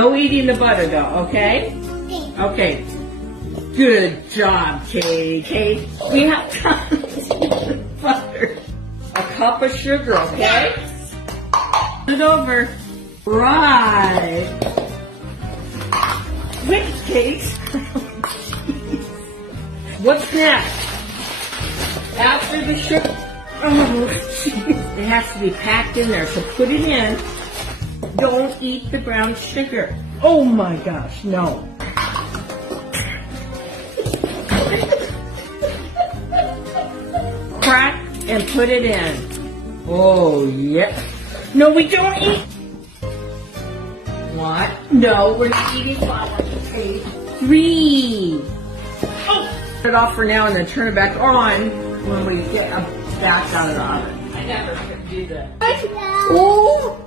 No eating the butter though, okay? Okay. Good job, Kate. Kate, we have tons of butter. A cup of sugar, okay? Put it over. Right. Wait, Kate. What's next? After the sugar. Oh, jeez. It has to be packed in there, so put it in. Don't eat the brown sugar. Oh my gosh, no. Crack and put it in. Oh, yeah. No, we don't eat. What? No, we're not eating flour. Okay. 3. Oh. Turn it off for now and then turn it back on when we get back out of the oven. I never could do that. Oh.